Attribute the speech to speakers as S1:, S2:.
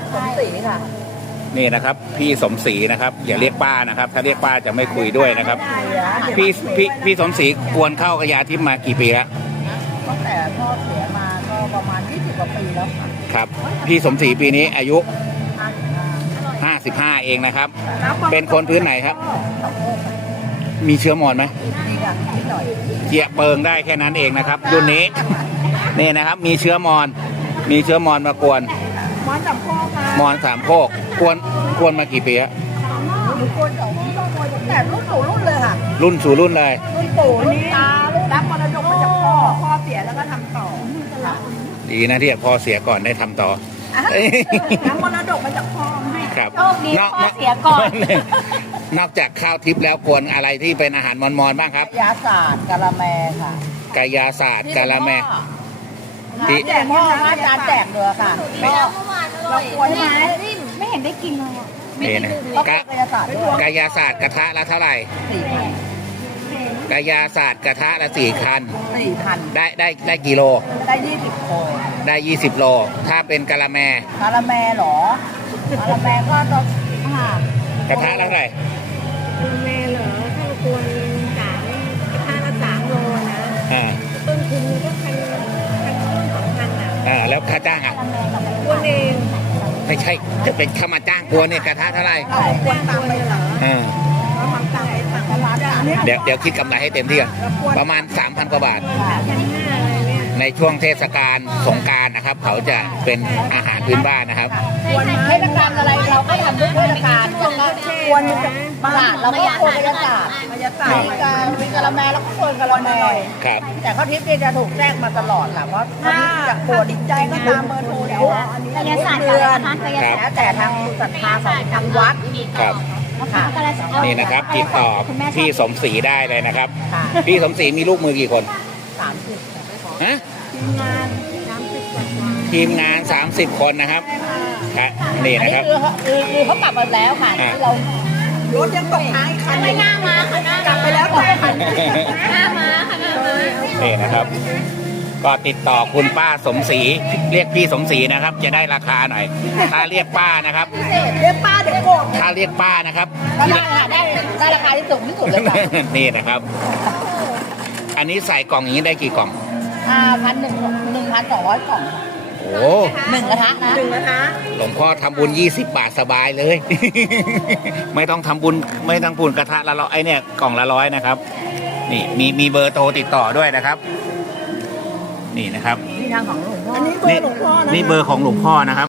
S1: สมศรีค่ะ
S2: นี่นะครับพี่สมศรีนะครับอย่าเรียกป้านะครับ ถ้าเรียกป้าจะไม่คุยด้วยนะครับพี่สมศรีกวนเข้ากระยาทิพย์มากี่ปีแล้ว
S1: ตั้งแต่พ่อเสียมาก็ประมาณ20 กว่าปีแล้วค่ะ
S2: ครับพี่สมศรีปีนี้อายุ55เองนะครับเป็นคนพื้นไหนครับมีเชื้อมอญไหมเจียเปิงได้แค่นั้นเองนะครับรุ่นนี้นี่นะครับมีเชื้อมอญมากวน
S1: มอญสามโคกค่ะ
S2: มอญสามโคกกวนมากี่ปีแล้ว
S1: กวนตั้งแต่รุ่นสู่รุ่นเลยค่ะ
S2: รุ่นสู่รุ่นเลย
S1: รุ่นปู่รุ่นตารับมรดกมาจากพ่อเสียแล้วก็ทำต่อ
S2: ดีนะที่พ่อเสียก่อนได้ทำต่อ
S1: รับมรดกมาจากพ่อให้
S2: ครับ
S1: โชคดีพ่อเสียก่อน
S2: นอกจากข้าวทิพย์แล้วกวนอะไรที่เป็นอาหารมอญบ้างครับ
S1: กายาศาสตร์กะละแมค่ะ
S2: กายาศาสตร์กะละแม
S1: ที่แจกพ่ออาจารย์แจกเลยค่ะเราควรไหมไม่เห็นได้กินเลย
S2: นี่นะกายาศาสตร์กระทะละเท่าไหร่กายาศาสตร์กระทะละ4 คันได้กิโล
S1: ได้20 โล
S2: ได้20 โลถ้าเป็นกะละแม
S1: หรอกะละแมก็ต้อง
S2: กระทะละเท่าไหร่
S3: กะละแมเหรอถ้าเราควรกระทะละ3 โลนะต้นทุนก็1,000 2,000
S2: แล้วค่าจ้าง
S3: กวนเอง
S2: ไม่ใช่จะเป็นข้ามาจ้างกวนเนี่ยกระทะเท่าไหร่
S1: กวนตามไปเหรอเราทำตามไปสั่งร้าน
S2: เดี๋ยวคิดกำไรให้เต็มที่กันประมาณ 3,000 กว่าบาทในช่วงเทศกาลสงกรานต์นะครับเขาจะเป็นอาหารพื้นบ้านนะครับ
S1: เทศกาลอะไรเราก็ทำด้วยเทศกาลกวนบ้านเราก็กวนบรรยากาศมีกะละแมแล้วก็กวนกะละแม
S2: ครับ
S1: แต่ข้าวทิพย์จะถูกแจ้งมาตลอดค่ะเพราะจากกวนใจก็ตามเบอร์โทรเดี๋ยว
S3: กายศาสตร์เดือน
S1: แต่ทางศรัทธาของทางวัด
S2: ครับนี่นะครับติดต่อพี่สมศรีได้เลยนะครับพี่สมศรีมีลูกมือกี่คน
S1: 30
S2: ฮะ
S3: ทีมงาน
S2: 30 คนนะครับครับนี่นะครับ
S1: คือเขากลับมาแล้วค่ะที่เรารถยังตกท้ายคัน
S3: หน้ามาค่ะ
S1: กลับไปแล้วตกคัน
S3: หน้ามาค่ะหน้ามา
S2: นี่นะครับก็ติดต่อคุณป้าสมศรีเรียกพี่สมศรีนะครับจะได้ราคาหน่อยถ้าเรียกป้านะครับ
S1: เรียกป้าเดี๋ยวโกรธ
S2: ถ้าเรียกป้านะครับ
S1: ได้ราคาที่สูงที่สุดเลยค่ะ
S2: นี่นะครับอันนี้ใส่กล่องอย่างนี้ได้กี่กล่อง
S1: 1,200 กล่อง
S2: โอ้
S1: 1 กระทะนะ1 กระทะ
S2: หลวงพ่อทำบุญ20 บาทสบายเลย ไม่ต้องทำบุญกระทะละ100เนี่ยกล่องละ100นะครับนี่มีเบอร์โทรติดต่อด้วยนะครับนี่นะครับ
S1: นี่ทางของหลวงพ่ออันนี้เบอร์หลวงพ่อนะ
S2: นี่เบอร์ของหลวงพ่อนะครับ